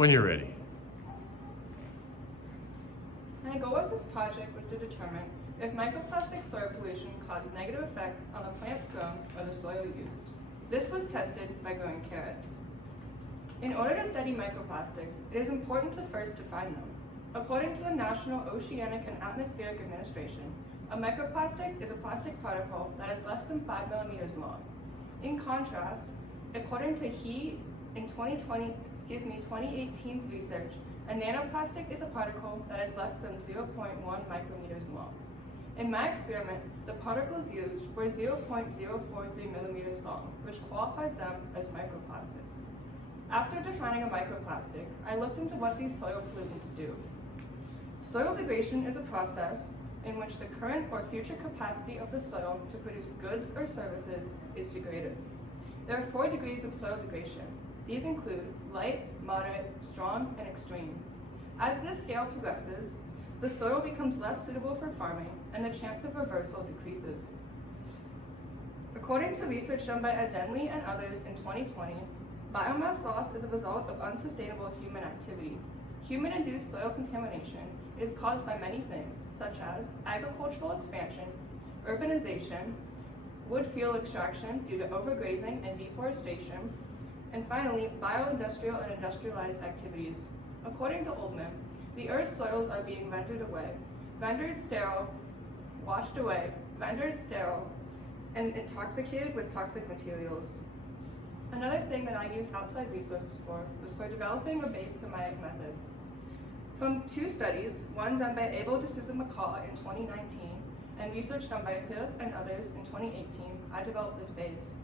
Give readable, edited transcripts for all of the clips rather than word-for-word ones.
When you're ready. My goal with this project was to determine if microplastic soil pollution caused negative effects on the plants grown or the soil used. This was tested by growing carrots. In order to study microplastics, it is important to first define them. According to the National Oceanic and Atmospheric Administration, a microplastic is a plastic particle that is less than 5 millimeters long. In contrast, according to He in 2018's research, a nanoplastic is a particle that is less than 0.1 micrometers long. In my experiment, the particles used were 0.043 millimeters long, which qualifies them as microplastics. After defining a microplastic, I looked into what these soil pollutants do. Soil degradation is a process in which the current or future capacity of the soil to produce goods or services is degraded. There are 4 degrees of soil degradation. These include light, moderate, strong, and extreme. As this scale progresses, the soil becomes less suitable for farming and the chance of reversal decreases. According to research done by Adenley and others in 2020, biomass loss is a result of unsustainable human activity. Human-induced soil contamination is caused by many things, such as agricultural expansion, urbanization, wood fuel extraction due to overgrazing and deforestation, and finally, bioindustrial and industrialized activities. According to Oldman, the Earth's soils are being rendered away, rendered sterile, washed away, rendered sterile, and intoxicated with toxic materials. Another thing that I used outside resources for was for developing a base for my method. From 2 studies, one done by Abel D'Souza McCaw in 2019 and research done by Hill and others in 2018, I developed this base.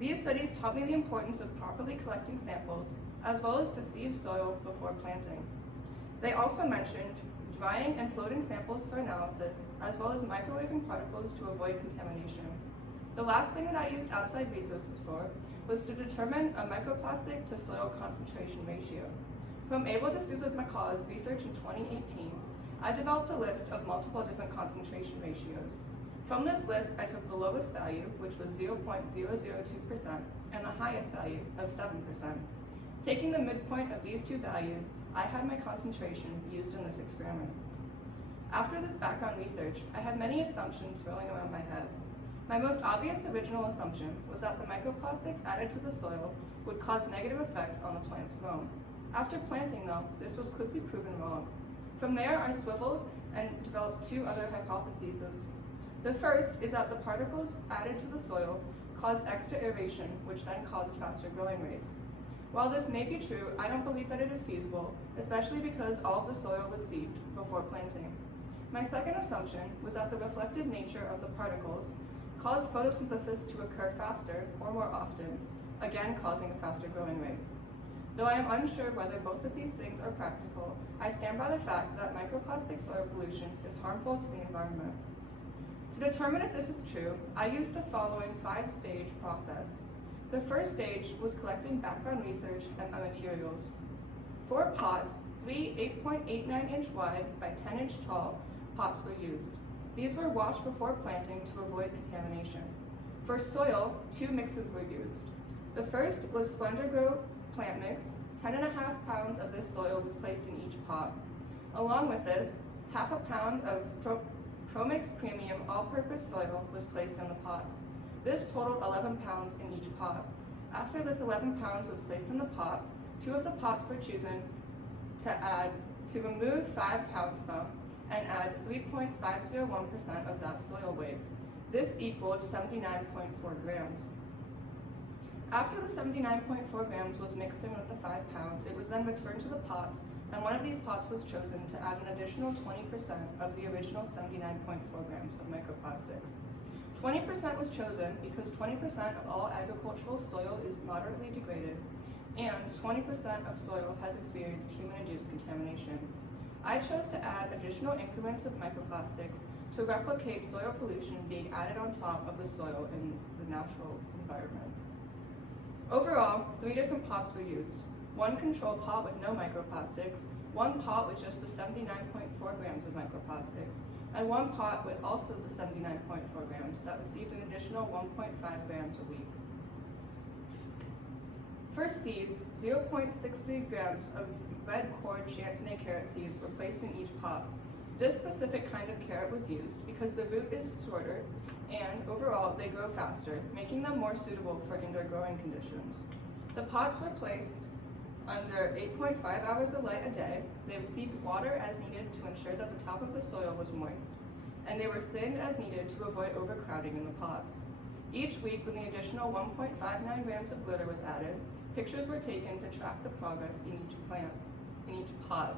These studies taught me the importance of properly collecting samples, as well as to sieve soil before planting. They also mentioned drying and floating samples for analysis, as well as microwaving particles to avoid contamination. The last thing that I used outside resources for was to determine a microplastic to soil concentration ratio. From Abel D'Souza McCaw's research in 2018, I developed a list of multiple different concentration ratios. From this list, I took the lowest value, which was 0.002%, and the highest value of 7%. Taking the midpoint of these 2 values, I had my concentration used in this experiment. After this background research, I had many assumptions swirling around my head. My most obvious original assumption was that the microplastics added to the soil would cause negative effects on the plants grown. After planting, though, this was quickly proven wrong. From there, I swiveled and developed 2 other hypotheses. The first is that the particles added to the soil caused extra aeration, which then caused faster growing rates. While this may be true, I don't believe that it is feasible, especially because all of the soil was sieved before planting. My second assumption was that the reflective nature of the particles caused photosynthesis to occur faster or more often, again causing a faster growing rate. Though I am unsure whether both of these things are practical, I stand by the fact that microplastic soil pollution is harmful to the environment. To determine if this is true, I used the following 5-stage process. The first stage was collecting background research and materials. 4 pots, 3 8.89-inch wide by 10-inch tall pots were used. These were washed before planting to avoid contamination. For soil, 2 mixes were used. The first was Splendor Grow plant mix. 10.5 pounds of this soil was placed in each pot. Along with this, half a pound of ProMix Premium all-purpose soil was placed in the pots. This totaled 11 pounds in each pot. After this 11 pounds was placed in the pot, 2 of the pots were chosen to remove 5 pounds from and add 3.501% of that soil weight. This equaled 79.4 grams. After the 79.4 grams was mixed in with the 5 pounds, it was then returned to the pots, and one of these pots was chosen to add an additional 20% of the original 79.4 grams of microplastics. 20% was chosen because 20% of all agricultural soil is moderately degraded, and 20% of soil has experienced human-induced contamination. I chose to add additional increments of microplastics to replicate soil pollution being added on top of the soil in the natural environment. Overall, 3 different pots were used. 1 control pot with no microplastics, 1 pot with just the 79.4 grams of microplastics, and 1 pot with also the 79.4 grams that received an additional 1.5 grams a week. For seeds, 0.63 grams of red cord chantenay carrot seeds were placed in each pot. This specific kind of carrot was used because the root is shorter and overall they grow faster, making them more suitable for indoor growing conditions. The pots were placed under 8.5 hours of light a day. They received water as needed to ensure that the top of the soil was moist, and they were thinned as needed to avoid overcrowding in the pots. Each week, when the additional 1.59 grams of glitter was added, pictures were taken to track the progress in each pot.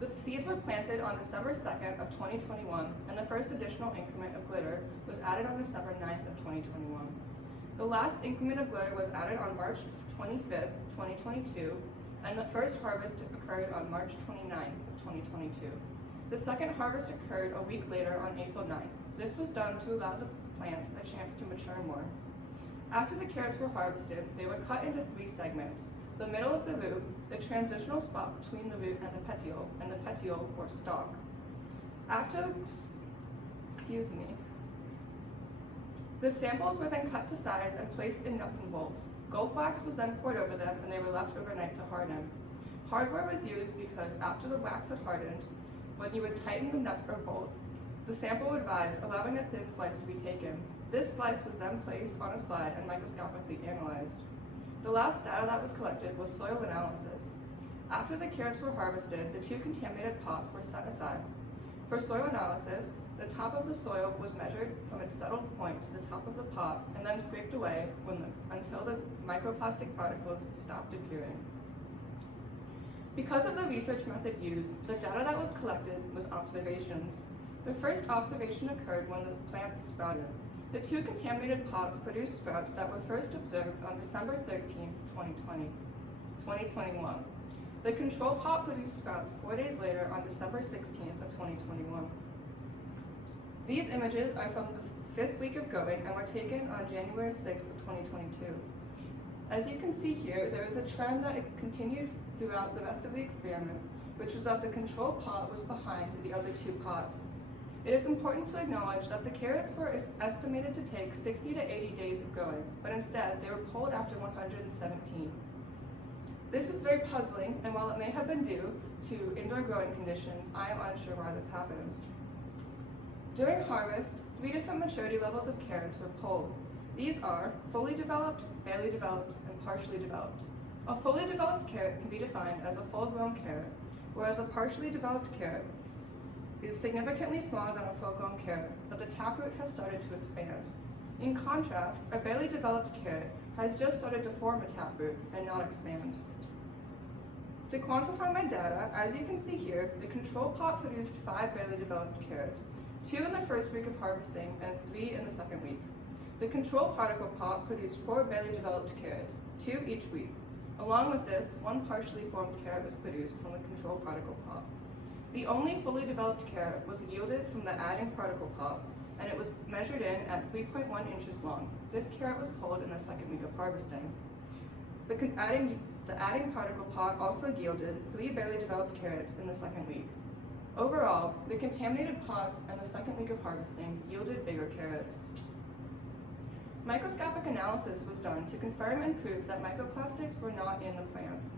The seeds were planted on December 2nd of 2021, and the first additional increment of glitter was added on December 9th of 2021. The last increment of glitter was added on March 25th, 2022, and the first harvest occurred on March 29th of 2022. The second harvest occurred a week later on April 9th. This was done to allow the plants a chance to mature more. After the carrots were harvested, they were cut into 3 segments: the middle of the root, the transitional spot between the root and the petiole or stalk. The samples were then cut to size and placed in nuts and bolts. Gulf wax was then poured over them and they were left overnight to harden. Hardware was used because after the wax had hardened, when you would tighten the nut or bolt, the sample would rise, allowing a thin slice to be taken. This slice was then placed on a slide and microscopically analyzed. The last data that was collected was soil analysis. After the carrots were harvested, the 2 contaminated pots were set aside. For soil analysis, the top of the soil was measured from its settled point to the top of the pot and then scraped away until the microplastic particles stopped appearing. Because of the research method used, the data that was collected was observations. The first observation occurred when the plants sprouted. The 2 contaminated pots produced sprouts that were first observed on December 13th, 2021. The control pot produced sprouts 4 days later on December 16th of 2021. These images are from the 5th week of growing and were taken on January 6th of 2022. As you can see here, there is a trend that continued throughout the rest of the experiment, which was that the control pot was behind the other 2 pots. It is important to acknowledge that the carrots were estimated to take 60 to 80 days of growing, but instead they were pulled after 117. This is very puzzling, and while it may have been due to indoor growing conditions, I am unsure why this happened. During harvest, 3 different maturity levels of carrots were pulled. These are fully developed, barely developed, and partially developed. A fully developed carrot can be defined as a full-grown carrot, whereas a partially developed carrot is significantly smaller than a full-grown carrot, but the taproot has started to expand. In contrast, a barely developed carrot has just started to form a taproot and not expand. To quantify my data, as you can see here, the control pot produced 5 barely developed carrots, 2 in the first week of harvesting and 3 in the second week. The control particle pot produced 4 barely developed carrots, 2 each week. Along with this, 1 partially formed carrot was produced from the control particle pot. The only fully developed carrot was yielded from the adding particle pot, and it was measured in at 3.1 inches long. This carrot was pulled in the second week of harvesting. The adding particle pot also yielded 3 barely developed carrots in the second week. Overall, the contaminated pots and the second week of harvesting yielded bigger carrots. Microscopic analysis was done to confirm and prove that microplastics were not in the plants.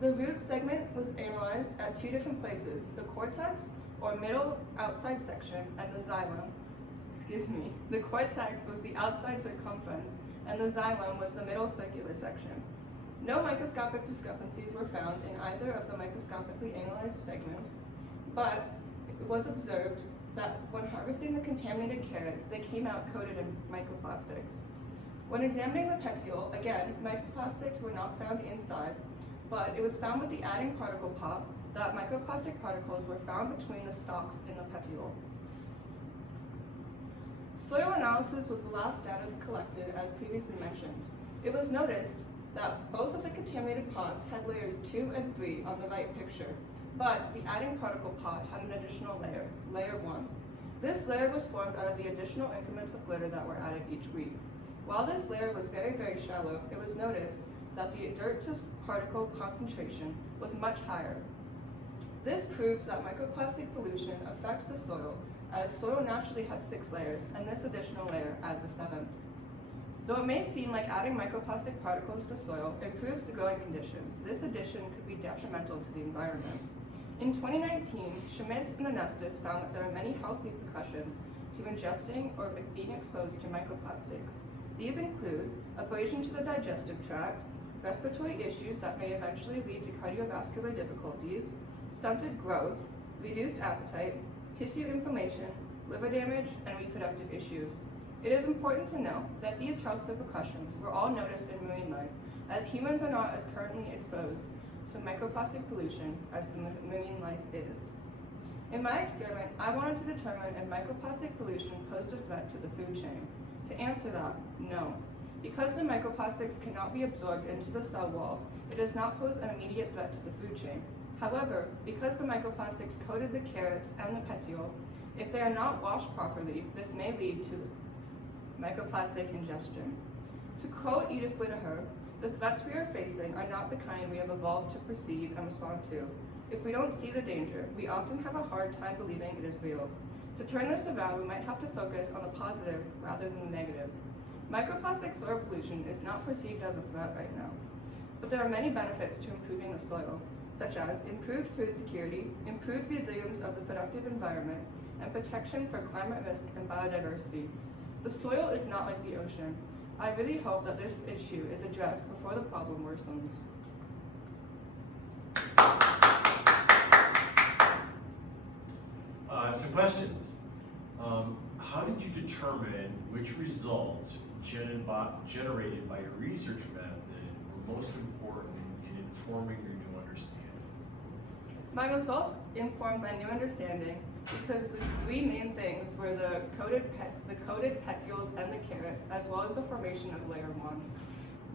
The root segment was analyzed at 2 different places, the cortex, or middle outside section, and the xylem. The cortex was the outside circumference, and the xylem was the middle circular section. No microscopic discrepancies were found in either of the microscopically analyzed segments, but it was observed that when harvesting the contaminated carrots, they came out coated in microplastics. When examining the petiole, again, microplastics were not found inside, but it was found with the adding particle pot that microplastic particles were found between the stalks in the petiole. Soil analysis was the last data collected, as previously mentioned. It was noticed that both of the contaminated pots had layers 2 and 3 on the right picture, but the adding particle pot had an additional layer, layer 1. This layer was formed out of the additional increments of glitter that were added each week. While this layer was very, very shallow, it was noticed that the dirt to particle concentration was much higher. This proves that microplastic pollution affects the soil, as soil naturally has 6 layers, and this additional layer adds a 7th. Though it may seem like adding microplastic particles to soil improves the growing conditions, this addition could be detrimental to the environment. In 2019, Schmidt and Anestis found that there are many health repercussions to ingesting or being exposed to microplastics. These include abrasion to the digestive tracts, respiratory issues that may eventually lead to cardiovascular difficulties, stunted growth, reduced appetite, tissue inflammation, liver damage, and reproductive issues. It is important to note that these health repercussions were all noticed in marine life, as humans are not as currently exposed to microplastic pollution as the marine life is. In my experiment, I wanted to determine if microplastic pollution posed a threat to the food chain. To answer that, no. Because the microplastics cannot be absorbed into the cell wall, it does not pose an immediate threat to the food chain. However, because the microplastics coated the carrots and the petiole, if they are not washed properly, this may lead to microplastic ingestion. To quote Edith Whittaker, "The threats we are facing are not the kind we have evolved to perceive and respond to. If we don't see the danger, we often have a hard time believing it is real. To turn this around, we might have to focus on the positive rather than the negative. Microplastic soil pollution is not perceived as a threat right now, but there are many benefits to improving the soil, such as improved food security, improved resilience of the productive environment, and protection for climate risk and biodiversity. The soil is not like the ocean. I really hope that this issue is addressed before the problem worsens." Some questions. How did you determine which results generated by your research method were most important in informing your new understanding? My results informed my new understanding because the three main things were the coated petioles and the carrots, as well as the formation of layer 1.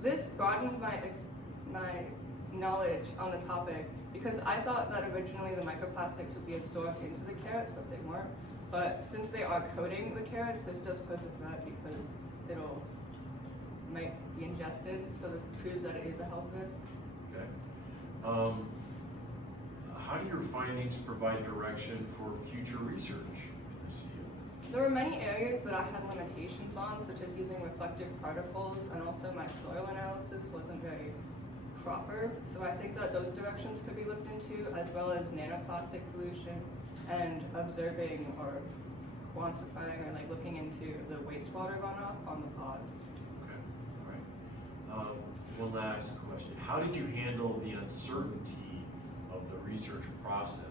This broadened my knowledge on the topic because I thought that originally the microplastics would be absorbed into the carrots, but they weren't. But since they are coating the carrots, this does pose a threat because might be ingested, so this proves that it is a health risk. Okay. How do your findings provide direction for future research in this field? There were many areas that I had limitations on, such as using reflective particles, and also my soil analysis wasn't very proper. So I think that those directions could be looked into, as well as nanoplastic pollution and observing or quantifying or looking into the wastewater runoff on the pods. Okay, all right. One last question. How did you handle the uncertainty of the research process?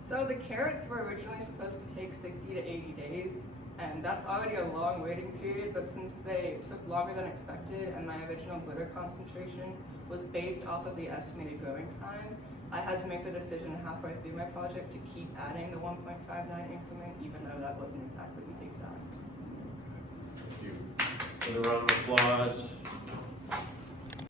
So the carrots were originally supposed to take 60 to 80 days, and that's already a long waiting period, but since they took longer than expected and my original glitter concentration was based off of the estimated growing time, I had to make the decision halfway through my project to keep adding the 1.59 increment, even though that wasn't exactly exact. Okay. Thank you. For the round of applause.